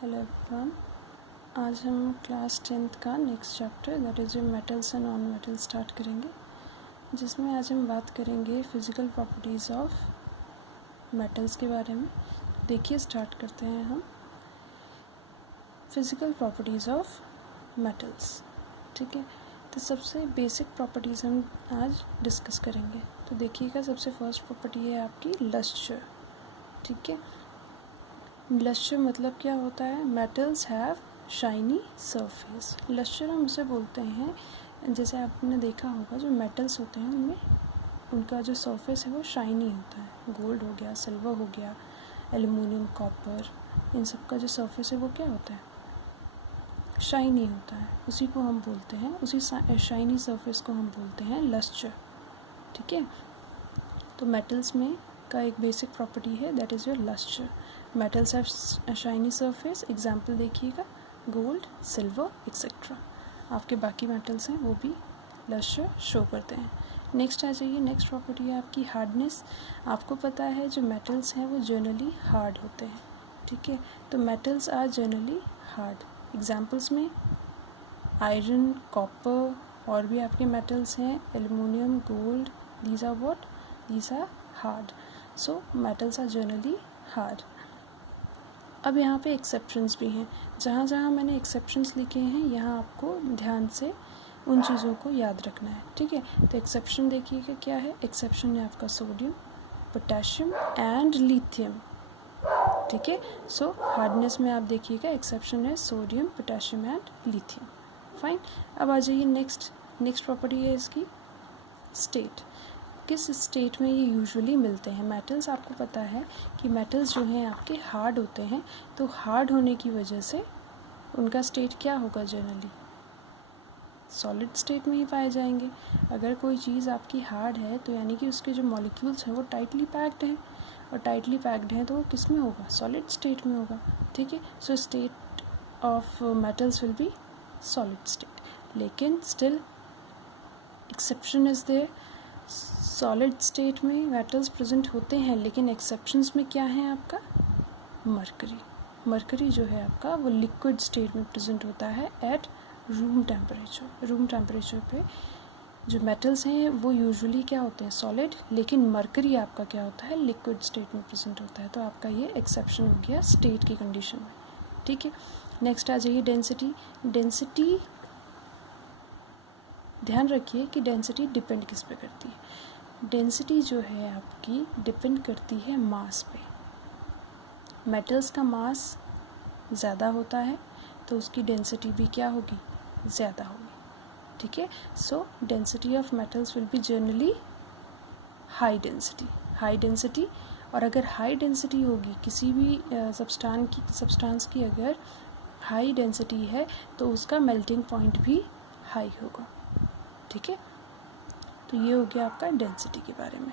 Hello everyone. आज हम class 10th का next chapter that is metals and non metal start करेंगे, जिसमें आज हम बात करेंगे फिज़िकल प्रॉपर्टीज़ ऑफ मेटल्स के बारे में। देखिए स्टार्ट करते हैं हम फिज़िकल प्रॉपर्टीज़ ऑफ मेटल्स। ठीक है, तो सबसे बेसिक प्रॉपर्टीज़ हम आज डिस्कस करेंगे। तो देखिएगा, सबसे फर्स्ट प्रॉपर्टी है आपकी लस्टर। ठीक है, लस्टर मतलब क्या होता है? Metals have shiny surface. Luster हम उसे बोलते हैं, जैसे आपने देखा होगा जो मेटल्स होते हैं उनमें उनका जो सरफेस है वो शाइनी होता है। गोल्ड हो गया, सिल्वर हो गया, एल्युमिनियम, कॉपर, इन सब का जो सरफेस है वो क्या होता है? शाइनी होता है। उसी को हम बोलते हैं, उसी शाइनी सरफेस को हम बोलते हैं लस्टर। ठीक है, तो मेटल्स में का एक बेसिक प्रॉपर्टी है that is your luster. Metals have shiny surface. Example देखिएगा, गोल्ड, सिल्वर एक्सेट्रा। आपके बाकी मेटल्स हैं वो भी लस्टर शो करते हैं। नेक्स्ट आ जाइए, नेक्स्ट प्रॉपर्टी है आपकी हार्डनेस। आपको पता है जो मेटल्स हैं वो जनरली हार्ड होते हैं। ठीक है, तो metals are generally hard. Examples में आयरन, कॉपर और भी आपके मेटल्स हैं, aluminium, gold, these are what? These are hard. So metals are generally hard. अब यहाँ पे एक्सेप्शंस भी हैं। जहाँ जहाँ मैंने एक्सेप्शंस लिखे हैं यहाँ आपको ध्यान से उन चीज़ों को याद रखना है। ठीक है, तो एक्सेप्शन देखिएगा क्या है। एक्सेप्शन है आपका सोडियम, पोटेशियम एंड लिथियम। ठीक है, सो हार्डनेस में आप देखिएगा एक्सेप्शन है sodium, potassium and lithium. Fine. अब आ जाइए नेक्स्ट प्रॉपर्टी है इसकी स्टेट। किस स्टेट में ये यूजुअली मिलते हैं? मेटल्स आपको पता है कि मेटल्स जो हैं आपके हार्ड होते हैं, तो हार्ड होने की वजह से उनका स्टेट क्या होगा? जनरली सॉलिड स्टेट में ही पाए जाएंगे। अगर कोई चीज़ आपकी हार्ड है तो यानी कि उसके जो मॉलिक्यूल्स हैं वो टाइटली पैक्ड हैं, और टाइटली पैक्ड हैं तो वो किस में होगा? सॉलिड स्टेट में होगा। ठीक है, so state of metals will be solid state. लेकिन still exception is there. Solid state में मेटल्स प्रेजेंट होते हैं, लेकिन एक्सेप्शंस में क्या है आपका? मरकरी। मरकरी जो है आपका वो लिक्विड स्टेट में प्रेजेंट होता है at room temperature. Room temperature पे जो मेटल्स हैं वो यूजुअली क्या होते हैं? सॉलिड, लेकिन मरकरी आपका क्या होता है? लिक्विड स्टेट में प्रेजेंट होता है। तो आपका ये एक्सेप्शन हो गया स्टेट की कंडीशन में। ठीक है, नेक्स्ट आ जाइए डेंसिटी। डेंसिटी ध्यान रखिए कि डेंसिटी डिपेंड किस पे करती है? डेंसिटी जो है आपकी डिपेंड करती है मास पे। मेटल्स का मास ज़्यादा होता है तो उसकी डेंसिटी भी क्या होगी? ज़्यादा होगी। ठीक है, सो density of metals will be generally high density. High density, और अगर हाई डेंसिटी होगी किसी भी सब्सटेंस की अगर हाई डेंसिटी है तो उसका मेल्टिंग पॉइंट भी हाई होगा। ठीक है, तो ये हो गया आपका डेंसिटी के बारे में।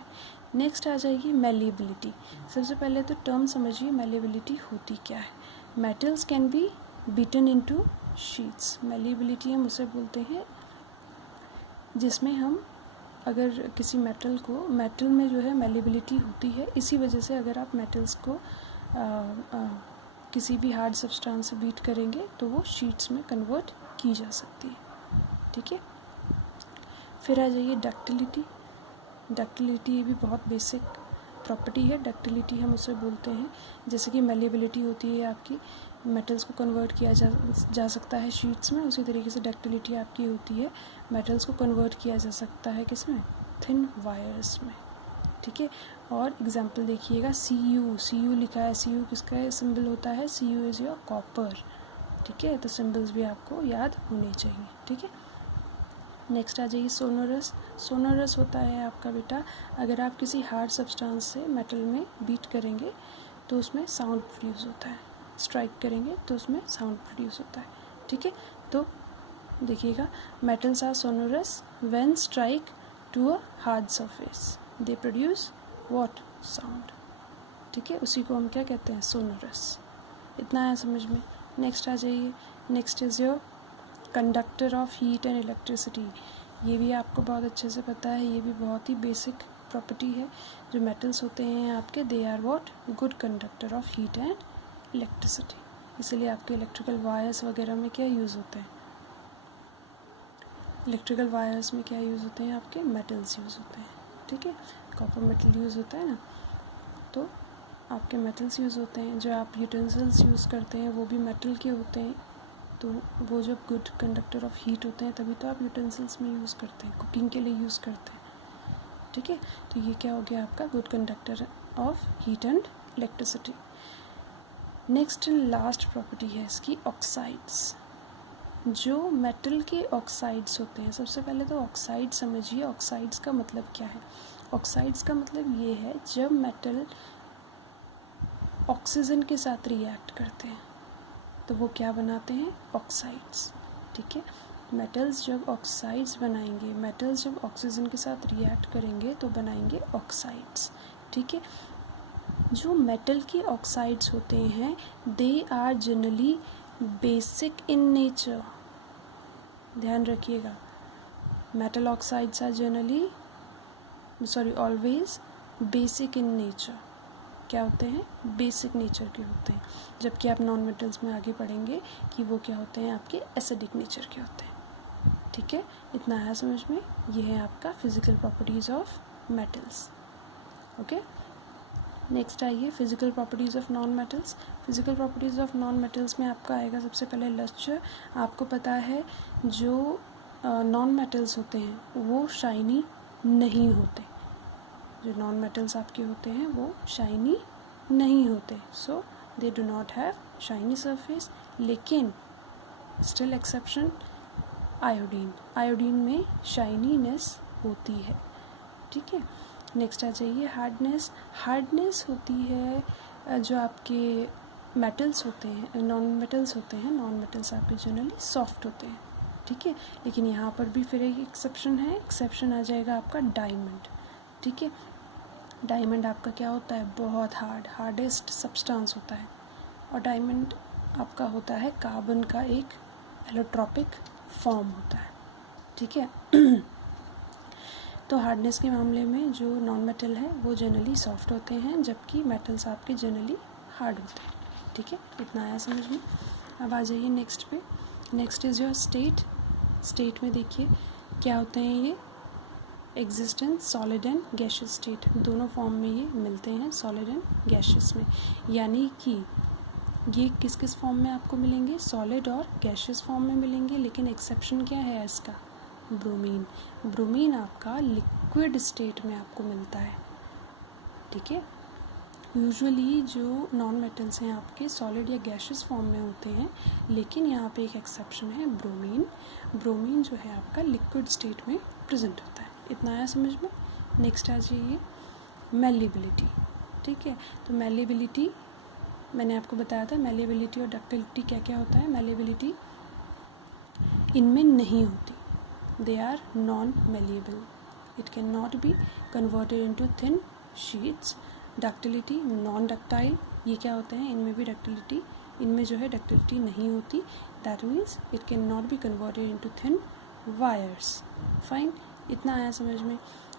नेक्स्ट आ जाएगी मेलेबिलिटी। सबसे पहले तो टर्म समझिए, मेलेबिलिटी होती क्या है? Metals can be beaten into sheets. Malleability हम उसे बोलते हैं जिसमें हम अगर किसी मेटल में जो है मेलेबिलिटी होती है, इसी वजह से अगर आप मेटल्स को किसी भी हार्ड सब्सटेंस से बीट करेंगे तो वो शीट्स में कन्वर्ट की जा सकती है। ठीक है, फिर आ जाइए डक्टिलिटी। डक्टिलिटी ये भी बहुत बेसिक प्रॉपर्टी है। डक्टिलिटी हम उसे बोलते हैं, जैसे कि मेलेबिलिटी होती है आपकी, मेटल्स को कन्वर्ट किया जा सकता है शीट्स में, उसी तरीके से डक्टिलिटी आपकी होती है, मेटल्स को कन्वर्ट किया जा सकता है किस में? थिन वायर्स में। ठीक है, और एग्जांपल देखिएगा सी यू लिखा है। सी यू किसका सिंबल होता है? सी यू इज़ योर कॉपर। ठीक है, तो सिंबल्स भी आपको याद होने चाहिए। ठीक है, नेक्स्ट आ जाइए सोनोरस। सोनोरस होता है आपका बेटा, अगर आप किसी हार्ड सब्सटेंस से मेटल में बीट करेंगे तो उसमें साउंड प्रोड्यूस होता है। स्ट्राइक करेंगे तो उसमें साउंड प्रोड्यूस होता है। ठीक है, तो देखिएगा, metals are sonorous when strike to a hard surface, they produce what? Sound. ठीक है, उसी को हम क्या कहते हैं? सोनोरस। इतना है समझ में। नेक्स्ट आ जाइए, next is your conductor of heat and electricity. ये भी आपको बहुत अच्छे से पता है, ये भी बहुत ही बेसिक प्रॉपर्टी है। जो मेटल्स होते हैं आपके, they are what? Good conductor of heat and electricity. इसलिए आपके इलेक्ट्रिकल वायर्स वगैरह में क्या यूज़ होते हैं, इलेक्ट्रिकल वायर्स में क्या यूज़ होते हैं, आपके मेटल्स यूज़ होते हैं, ठीक है। कॉपर मेटल यूज़ होता है ना, तो आपके मेटल्स यूज़ होते हैं। जो आप यूटेंसिल्स यूज़ करते हैं वो भी मेटल के होते हैं, तो वो जब गुड कंडक्टर ऑफ हीट होते हैं तभी तो आप यूटेंसिल्स में यूज़ करते हैं, कुकिंग के लिए यूज़ करते हैं, ठीक है। तो ये क्या हो गया आपका good conductor of heat and electricity. Next and last property है इसकी ऑक्साइड्स। जो मेटल के ऑक्साइड्स होते हैं, सबसे पहले तो ऑक्साइड समझिए, ऑक्साइड्स का मतलब क्या है। ऑक्साइड्स का मतलब ये है जब मेटल ऑक्सीजन के साथ रिएक्ट करते हैं तो वो क्या बनाते हैं, ऑक्साइड्स, ठीक है। मेटल्स जब ऑक्साइड्स बनाएंगे, मेटल्स जब ऑक्सीजन के साथ रिएक्ट करेंगे तो बनाएंगे ऑक्साइड्स, ठीक है। जो मेटल के ऑक्साइड्स होते हैं they are generally basic in nature, ध्यान रखिएगा, metal oxides are generally always basic in nature. क्या होते हैं, बेसिक नेचर के होते हैं, जबकि आप नॉन मेटल्स में आगे पढ़ेंगे कि वो क्या होते हैं, आपके एसिडिक नेचर के होते हैं, ठीक है। इतना आया समझ में। ये है आपका physical properties of metals, okay. Next आइए physical properties of non metals. Physical properties of non metals में आपका आएगा सबसे पहले लस्टर। आपको पता है जो नॉन मेटल्स होते हैं वो शाइनी नहीं होते, जो नॉन मेटल्स आपके होते हैं वो शाइनी नहीं होते, so they do not have shiny surface. लेकिन स्टिल एक्सेप्शन आयोडीन, आयोडीन में शाइनीनेस होती है, ठीक है। नेक्स्ट आ जाइए हार्डनेस। हार्डनेस होती है जो आपके मेटल्स होते हैं, नॉन मेटल्स होते हैं, नॉन मेटल्स आपके जनरली सॉफ्ट होते हैं, ठीक है। लेकिन यहाँ पर भी फिर एक एक्सेप्शन है, एक्सेप्शन आ जाएगा आपका डायमंड, ठीक है। डायमंड आपका क्या होता है, बहुत हार्डेस्ट सब्सटेंस होता है, और डायमंड आपका होता है कार्बन का एक एलोट्रॉपिक फॉर्म होता है, ठीक है। तो हार्डनेस के मामले में जो नॉन मेटल है वो जनरली सॉफ्ट होते हैं, जबकि मेटल्स आपके जनरली हार्ड होते हैं, ठीक है। इतना आया समझ में। अब आ जाइए नेक्स्ट पे। Next is your state. State में देखिए क्या होते हैं ये, existence, solid and gaseous state, दोनों फॉर्म में ये मिलते हैं, सॉलिड एंड गैशियस में। यानी कि ये किस किस फॉर्म में आपको मिलेंगे, सॉलिड और गैशियस फॉर्म में मिलेंगे, लेकिन एक्सेप्शन क्या है इसका, ब्रोमीन। ब्रोमीन आपका लिक्विड स्टेट में आपको मिलता है, ठीक है। यूजुअली जो नॉन मेटल्स हैं आपके सॉलिड या गैशियस फॉर्म में होते हैं, लेकिन यहाँ पे एक एक्सेप्शन है ब्रोमीन। ब्रोमीन जो है आपका लिक्विड स्टेट में प्रेजेंट होता है। इतना आया समझ में। नेक्स्ट आ जाइए मेलिबिलिटी, ठीक है। तो मेलिबिलिटी मैंने आपको बताया था, मेलिबिलिटी और डक्टिलिटी क्या क्या होता है। मेलिबिलिटी इनमें नहीं होती, they are non malleable, it can not be converted into thin sheets. Ductility, non ductile, ये क्या होते हैं, इनमें भी डक्टिलिटी, इनमें जो है डक्टिलिटी नहीं होती, that means it can not be converted into thin wires. Fine, इतना आया समझ में।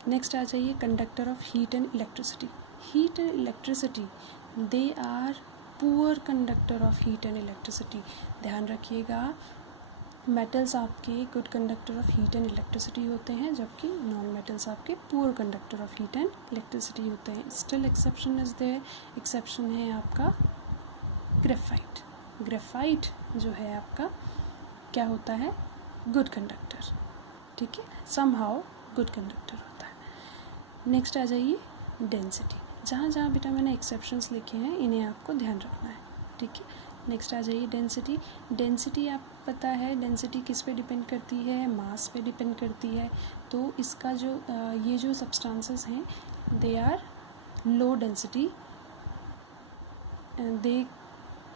नेक्स्ट आ जाइए conductor of heat and electricity. Heat and electricity they are poor conductor of heat and electricity. ध्यान रखिएगा, मेटल्स आपके good conductor of heat and electricity होते हैं, जबकि नॉन मेटल्स आपके poor conductor of heat and electricity होते हैं। Still exception is there, exception है आपका ग्रेफाइट। ग्रेफाइट जो है आपका क्या होता है, गुड कंडक्टर, ठीक है, समहाउ गुड कंडक्टर होता है। नेक्स्ट आ जाइए डेंसिटी। जहाँ जहाँ बेटा मैंने एक्सेप्शंस लिखे हैं इन्हें आपको ध्यान रखना है, ठीक है। नेक्स्ट आ जाइए डेंसिटी। डेंसिटी आप पता है डेंसिटी किस पे डिपेंड करती है, मास पे डिपेंड करती है। तो इसका जो ये जो सब्सटेंसेस हैं they are low density, they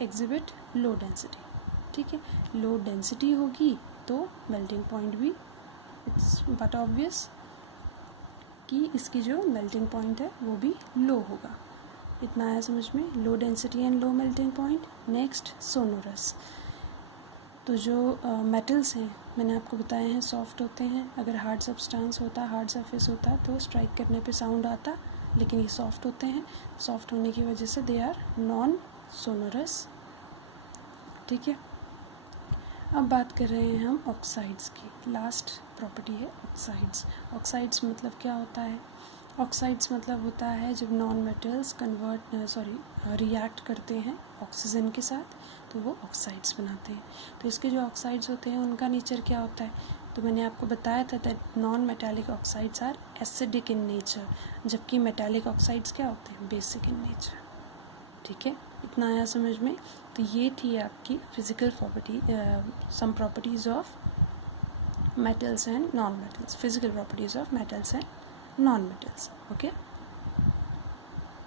exhibit low density, ठीक है। लो डेंसिटी होगी तो मेल्टिंग पॉइंट भी, इट्स बट ऑब्वियस कि इसकी जो मेल्टिंग पॉइंट है वो भी लो होगा। इतना आया समझ में, low density and low melting point. Next sonorous. तो जो मेटल्स हैं मैंने आपको बताए हैं सॉफ्ट होते हैं, अगर हार्ड सब्सटेंस होता, हार्ड सरफेस होता तो स्ट्राइक करने पे साउंड आता, लेकिन ये सॉफ्ट होते हैं, सॉफ्ट होने की वजह से दे आर नॉन सोनोरस। ठीक है। अब बात कर रहे हैं हम ऑक्साइड्स की। लास्ट प्रॉपर्टी है ऑक्साइड्स। ऑक्साइड्स मतलब क्या होता है? ऑक्साइड्स मतलब होता है जब नॉन मेटल्स रिएक्ट करते हैं ऑक्सीजन के साथ तो वो ऑक्साइड्स बनाते हैं। तो इसके जो ऑक्साइड्स होते हैं उनका नेचर क्या होता है? तो मैंने आपको बताया था that non metallic oxides are acidic in nature, जबकि मेटालिक ऑक्साइड्स क्या होते हैं? Basic in nature. ठीक है, इतना आया समझ में? तो ये थी आपकी physical property, some properties of metals and non-metals, physical properties of metals and non-metals. Okay.